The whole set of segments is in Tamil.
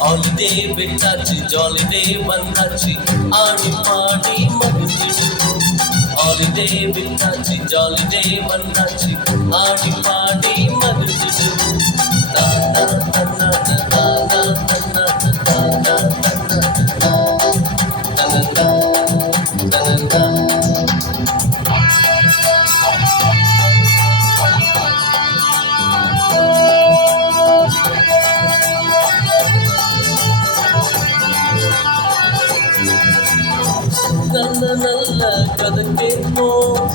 ஹாலிடே விட்டாச்சு, ஜாலிடே வந்தாச்சு, ஆடி பாடி மகிழ்ந்திடுவோம். ஹாலிடே விட்டாச்சு, ஜாலிடே வந்தாச்சு, ஆடி பாடி மகிழ்ந்திடுவோம். தானா தன்னா தானா தன்னா தானா தன்னா தனதா தனதா. நல்ல நல்ல கதை கேட்போம்,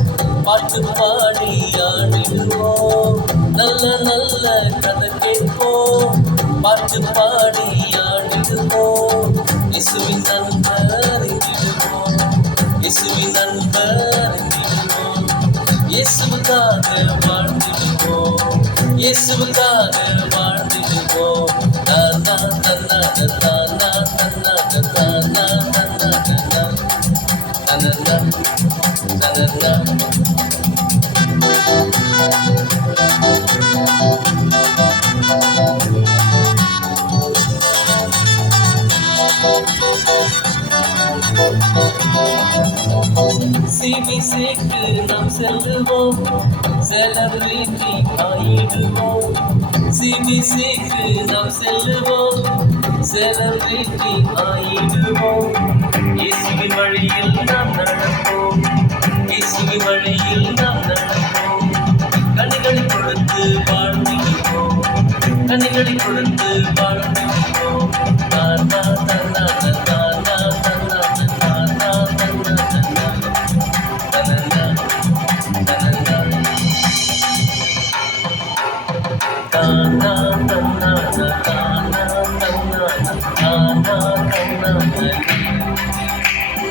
பாட்டு பாடி ஆடிடுவோம். நல்ல நல்ல கதை கேட்போம், பாட்டு பாடி ஆடிடுவோம். இயேசுவின் நண்பர் அறிந்திடுவோம், இயேசுவின் நண்பர் அறிந்திடுவோம். இயேசுவுக்காக வாழ்ந்திடுவோம், இயேசுவுக்காக வாழ்ந்திடுவோம். தானா தன்னா தானா தன்னா தானா தன்னா தனதா தனதா. சிபிசிக்கு நாம் செல்லுவோம், செலிபிரிட்டி ஆயிடுவோம். சிபிசிக்கு நாம் செல்லுவோம், செலிபிரிட்டி ஆயிடுவோம். இயேசுவின் வழியில் நாம் நடப்போம், இயேசுவின் வழியில் நாம் நடப்போம். கனிகளை கொடுத்து வாழ்ந்திடுவோம், கனிகளை கொடுத்து வாழ்ந்திடுவோம். தானா தன்னா தானா தன்னா தானா தன்னா தனதா தனதா. தானா தன்னா தானா தன்னா தானா தன்னா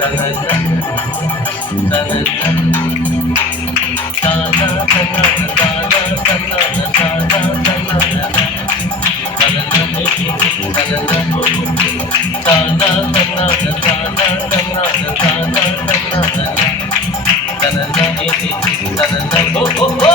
தனதா தனதா. தானா தன்னா தானா தன்னா தானா தன்னா தனதா தனதா. தானா தன்னா தானா தன்னா தானா தன்னா தனதா தனதா. ஓ ஓ ஓ.